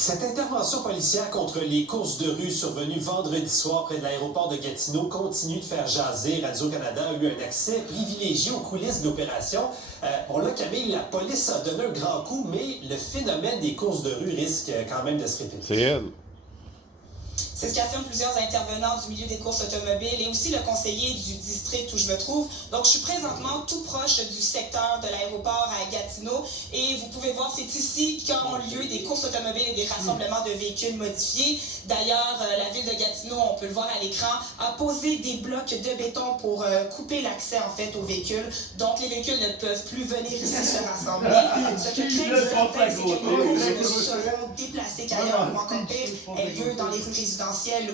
Cette intervention policière contre les courses de rue survenue vendredi soir près de l'aéroport de Gatineau continue de faire jaser. Radio-Canada a eu un accès privilégié aux coulisses de l'opération. Bon là, Camille, la police a donné un grand coup, mais le phénomène des courses de rue risque quand même de se répéter. C'est elle. C'est ce qu'affirment plusieurs intervenants du milieu des courses automobiles et aussi le conseiller du district où je me trouve. Donc, je suis présentement tout proche du secteur de l'aéroport à Gatineau et vous pouvez voir, c'est ici qu'ont lieu des courses automobiles et des rassemblements de véhicules modifiés. D'ailleurs, la ville de Gatineau, on peut le voir à l'écran, a posé des blocs de béton pour couper l'accès en fait aux véhicules. Donc, les véhicules ne peuvent plus venir ici se rassembler. Ce que craignent certains, c'est que les courses seront déplacées qu'ailleurs ou encore pire, aient lieu dans les rues résidentielles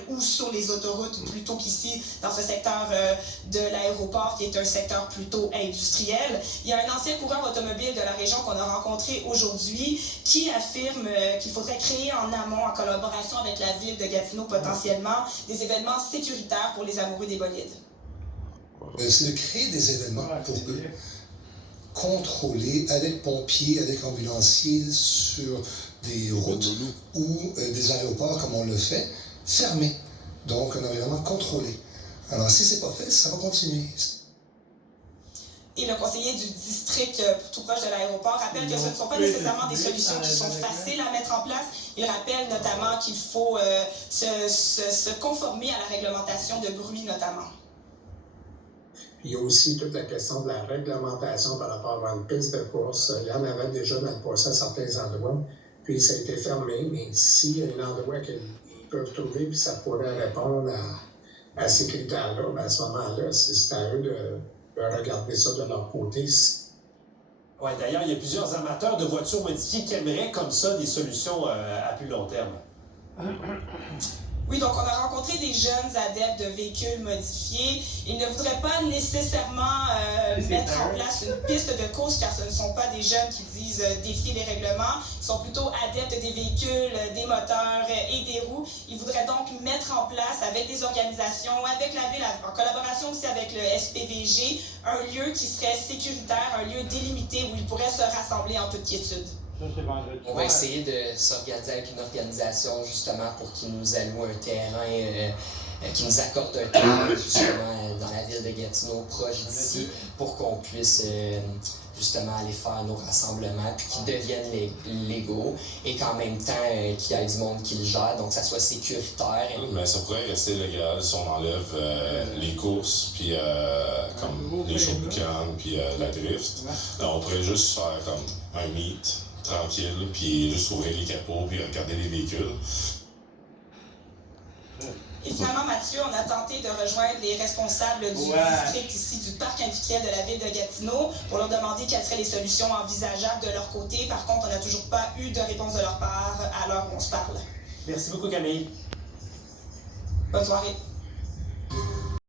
ou sur les autoroutes plutôt qu'ici dans ce secteur de l'aéroport qui est un secteur plutôt industriel. Il y a un ancien coureur automobile de la région qu'on a rencontré aujourd'hui qui affirme qu'il faudrait créer en amont, en collaboration avec la ville de Gatineau potentiellement, des événements sécuritaires pour les amoureux des bolides. C'est de créer des événements pour eux, contrôlés avec pompiers, avec ambulanciers sur des routes ou des aéroports comme on le fait, fermés. Donc, un environnement contrôlé. Alors, si c'est pas fait, ça va continuer. Et le conseiller du district tout proche de l'aéroport rappelle que ce ne sont pas nécessairement des solutions qui sont faciles à mettre en place. Il rappelle notamment qu'il faut se conformer à la réglementation de bruit notamment. Il y a aussi toute la question de la réglementation par rapport à une piste de course. Il y en avait déjà dans le passé à certains endroits, puis ça a été fermé. Mais s'il y a un endroit qu'ils peuvent trouver, puis ça pourrait répondre à ces critères-là, bien à ce moment-là, c'est à eux de regarder ça de leur côté. Ouais, d'ailleurs, il y a plusieurs amateurs de voitures modifiées qui aimeraient comme ça des solutions à plus long terme. Oui, donc on a rencontré des jeunes adeptes de véhicules modifiés. Ils ne voudraient pas nécessairement mettre en place une piste de course car ce ne sont pas des jeunes qui disent défier les règlements. Ils sont plutôt adeptes des véhicules, des moteurs et des roues. Ils voudraient donc mettre en place avec des organisations, avec la ville, en collaboration aussi avec le SPVG, un lieu qui serait sécuritaire, un lieu délimité où ils pourraient se rassembler en toute quiétude. On va essayer de s'organiser avec une organisation justement pour qu'ils nous allouent un terrain, qu'ils nous accordent un terrain justement dans la ville de Gatineau, proche d'ici, pour qu'on puisse justement aller faire nos rassemblements puis qu'ils deviennent légaux et qu'en même temps qu'il y ait du monde qui le gère, donc que ça soit sécuritaire. Mais ça pourrait rester légal si on enlève les courses, puis comme les shows de canne, puis la drift. On pourrait juste faire comme un meet tranquille, puis juste ouvrir les capots, puis regarder les véhicules. Et finalement, Mathieu, on a tenté de rejoindre les responsables du district ici, du parc industriel de la ville de Gatineau, pour leur demander quelles seraient les solutions envisageables de leur côté. Par contre, on n'a toujours pas eu de réponse de leur part à l'heure où on se parle. Merci beaucoup, Camille. Bonne soirée.